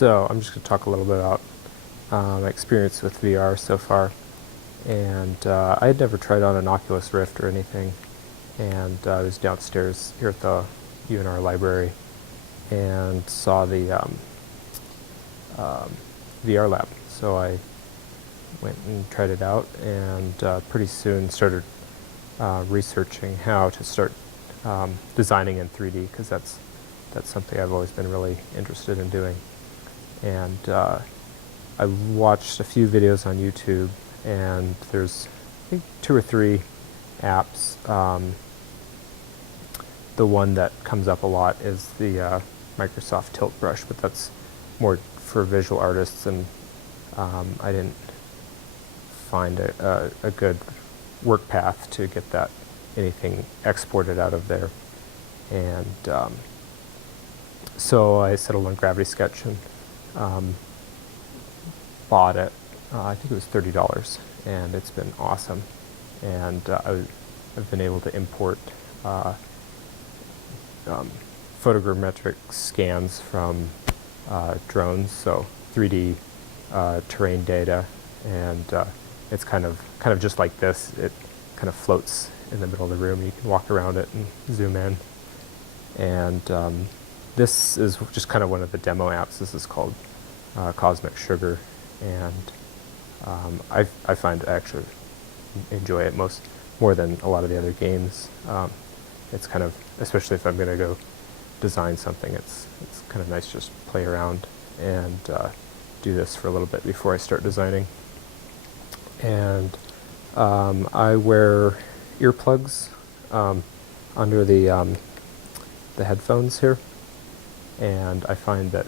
So I'm just going to talk a little bit about my experience with VR so far. And I had never tried on an Oculus Rift or anything. And I was downstairs here at the UNR library and saw the VR lab. So I went and tried it out, and pretty soon started researching how to start designing in 3D, because that's something I've always been really interested in doing. And I watched a few videos on YouTube, and there's I think 2 or 3 apps. The one that comes up a lot is the Microsoft Tilt Brush, but that's more for visual artists, and I didn't find a good work path to get anything exported out of there. And so I settled on Gravity Sketch and bought it. I think it was $30, and it's been awesome. And I've been able to import photogrammetric scans from drones, so 3D terrain data, and it's kind of just like this. It kind of floats in the middle of the room. You can walk around it and zoom in. And this is just kind of one of the demo apps. This is called Cosmic Sugar, and I find I actually enjoy it more than a lot of the other games. It's kind of, especially if I'm going to go design something, it's kind of nice to just play around and do this for a little bit before I start designing. And I wear earplugs under the headphones here, and I find that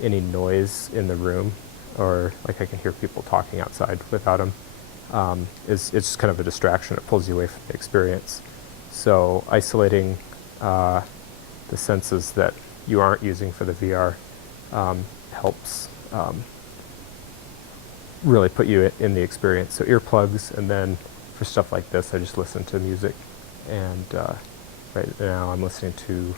any noise in the room, or like I can hear people talking outside without them, it's just kind of a distraction. It pulls you away from the experience. So isolating the senses that you aren't using for the VR helps really put you in the experience. So earplugs, and then for stuff like this, I just listen to music. And right now I'm listening to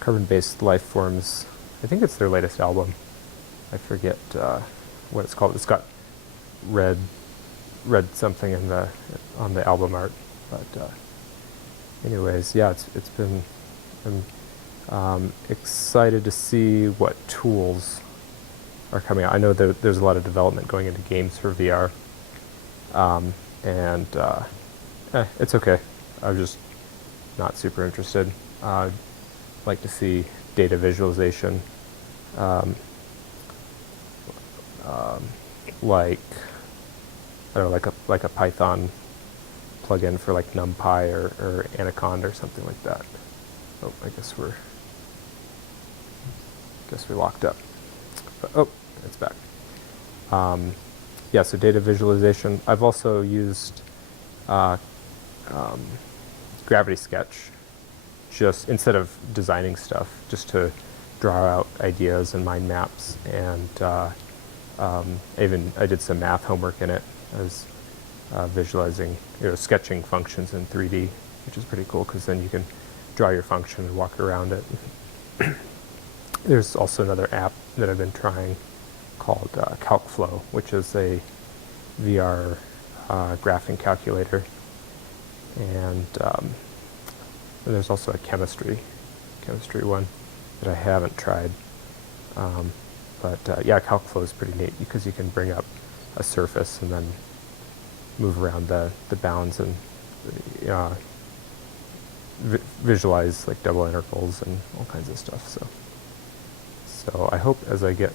Carbon-Based Lifeforms. I think it's their latest album. I forget what it's called. It's got red something on the album art. But anyways, yeah, it's been. I'm excited to see what tools are coming out. I know there's a lot of development going into games for VR, and it's okay. I'm just not super interested. I'd like to see data visualization, like I don't know, like a Python plugin for like NumPy or Anaconda or something like that. Oh, I guess we locked up. But, oh, it's back. Yeah, so data visualization. I've also used Gravity Sketch, just instead of designing stuff, just to draw out ideas and mind maps. And I did some math homework in it. I was visualizing, sketching functions in 3D, which is pretty cool, because then you can draw your function and walk around it. There's also another app that I've been trying called CalcFlow, which is a VR graphing calculator. And there's also a chemistry one that I haven't tried. But yeah, CalcFlow is pretty neat, because you can bring up a surface and then move around the bounds and visualize like double integrals and all kinds of stuff. So I hope as I get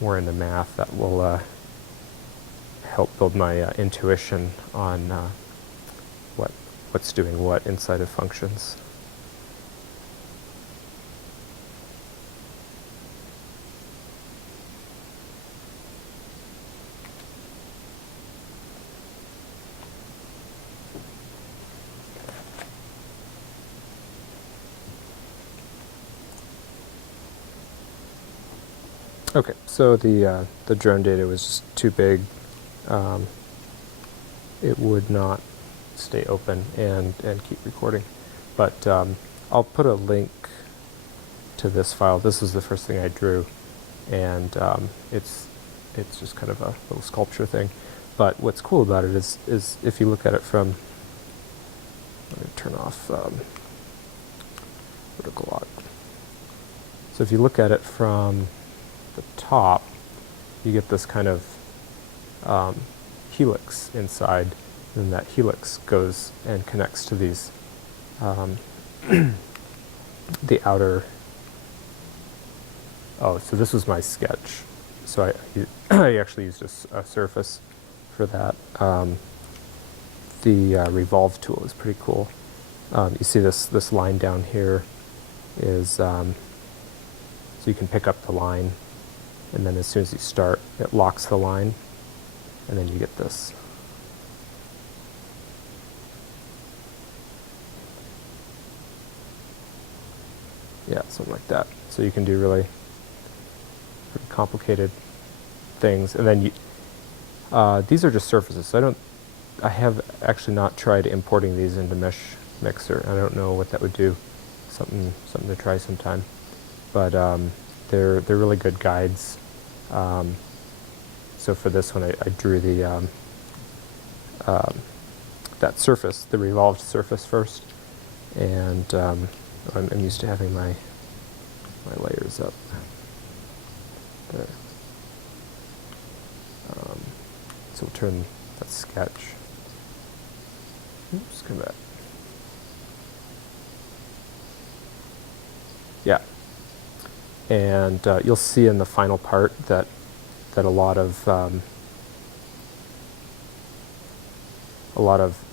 more into math, that will help build my intuition on what's doing what inside of functions. Okay, so the drone data was just too big. It would not stay open and keep recording. But I'll put a link to this file. This is the first thing I drew, and it's just kind of a little sculpture thing. But what's cool about it is if you look at it from, let me turn off vertical lock. So if you look at it from the top, you get this kind of helix inside, and that helix goes and connects to these the outer. Oh, so this was my sketch. So I actually used a surface for that. The revolve tool is pretty cool. You see this line down here is so you can pick up the line, and then as soon as you start, it locks the line, and then you get this. Yeah, something like that. So you can do really pretty complicated things, and then these are just surfaces. So I have actually not tried importing these into Mesh Mixer. I don't know what that would do. Something to try sometime. But they're really good guides. So for this one, I drew the that surface, the revolved surface first, and I'm used to having my layers up there. So we'll turn that sketch. Oops, come back. Yeah, and you'll see in the final part that a lot of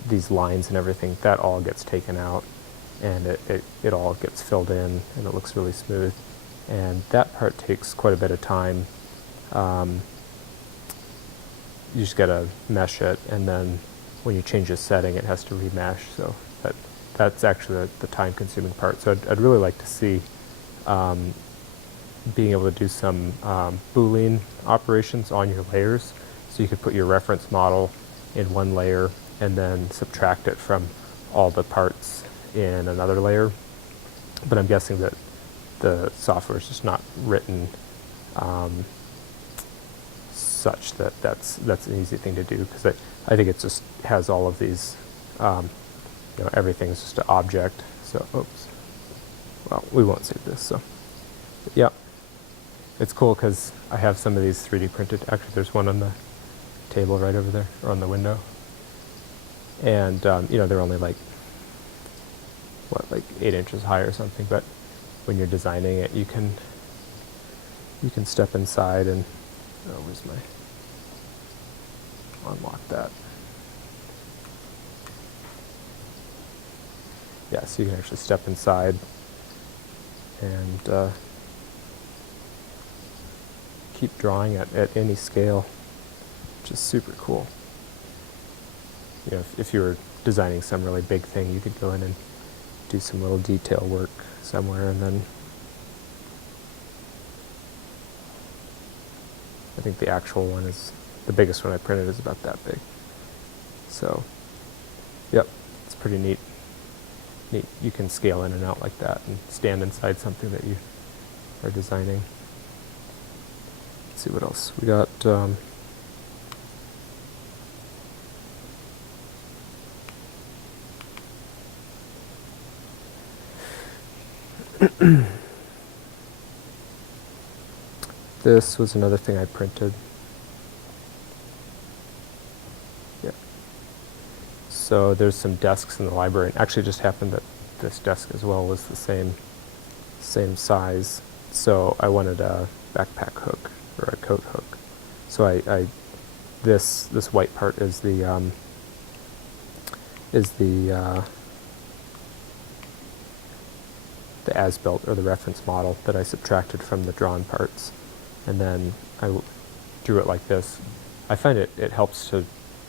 these lines and everything, that all gets taken out, and it all gets filled in, and it looks really smooth. And that part takes quite a bit of time. You just gotta mesh it, and then when you change the setting, it has to remesh. So that's actually the time-consuming part. So I'd really like to see being able to do some Boolean operations on your layers. So you could put your reference model in one layer and then subtract it from all the parts in another layer. But I'm guessing that the software is just not written such that that's an easy thing to do, because I think it just has all of these, everything's just an object. So, oops. Well, we won't save this. So, yeah, it's cool because I have some of these 3D printed. Actually, there's one on the table right over there, or on the window. And they're only like 8 inches high or something. But when you're designing it, you can step inside and where's my unlock that? Yeah, so you can actually step inside and keep drawing at any scale, which is super cool. If you were designing some really big thing, you could go in and do some little detail work somewhere, and then I think the actual one is, the biggest one I printed is about that big. So, yep, it's pretty neat. You can scale in and out like that and stand inside something that you are designing. Let's see what else. We got this was another thing I printed. Yeah. So there's some desks in the library. It actually just happened that this desk as well was the same size. So I wanted a backpack hook or a coat hook. So this white part is the as-built, or the reference model that I subtracted from the drawn parts. And then I drew it like this. I find it helps to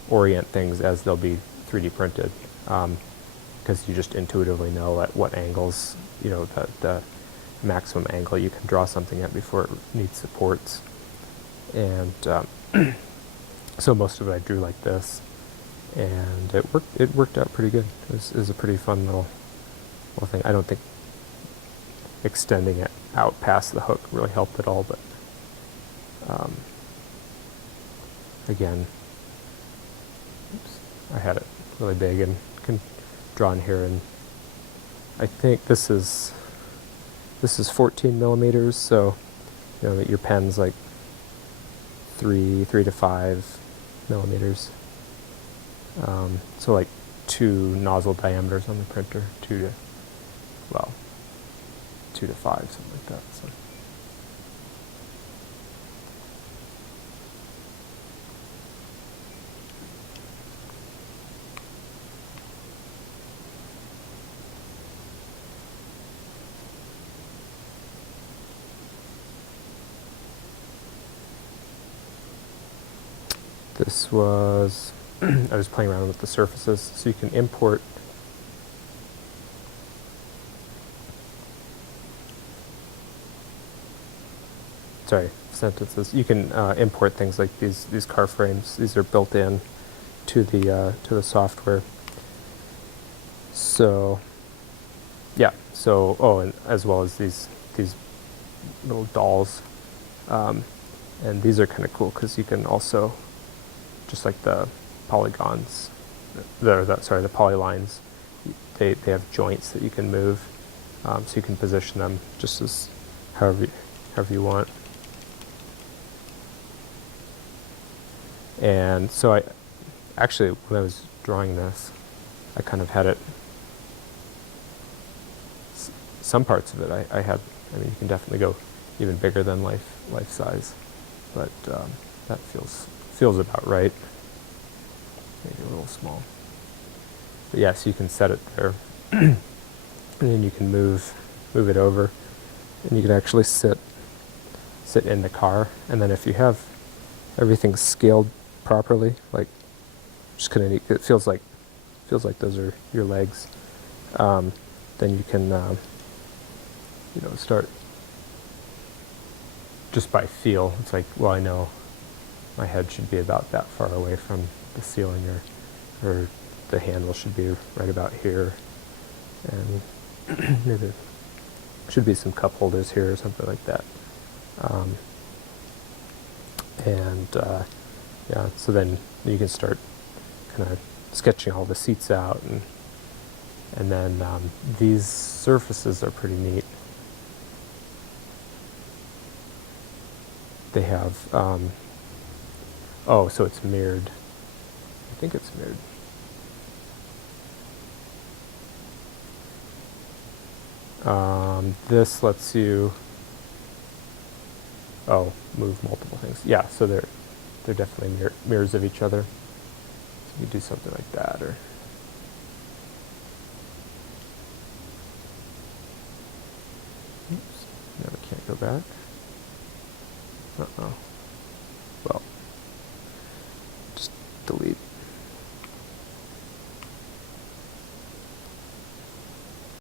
orient things as they'll be 3D printed, because you just intuitively know at what angles, the maximum angle you can draw something at before it needs supports. And so most of it I drew like this, and it worked out pretty good. It was a pretty fun little thing. I don't think extending it out past the hook really helped at all, but again, oops, I had it really big and can draw in here, and I think this is 14 millimeters, so you know your pen's like 3 to 5 millimeters. So like 2 nozzle diameters on the printer, 2 to 5, something like that. So. This was, I was playing around with the surfaces, so you can import sentences. You can import things like these car frames. These are built in to the software. So yeah. So and as well as these little dolls, and these are kind of cool because you can also, just like the polygons, the polylines, they have joints that you can move, so you can position them just as however you want. And so I actually, when I was drawing this, I kind of had it. Some parts of it I had. I mean, you can definitely go even bigger than life size, but that feels about right. Maybe a little small. But yeah, so you can set it there, and then you can move it over, and you can actually sit in the car. And then if you have everything scaled properly, like just kind of neat, it feels like those are your legs. Then you can start just by feel. It's like, well, I know my head should be about that far away from the ceiling, or the handle should be right about here, and maybe there should be some cup holders here or something like that. Yeah, so then you can start kind of sketching all the seats out, and then these surfaces are pretty neat. They have, so it's mirrored. I think it's mirrored. This lets you, move multiple things. Yeah, so they're definitely mirrors of each other. So you do something like that, or oops, no, we can't go back. Uh-oh.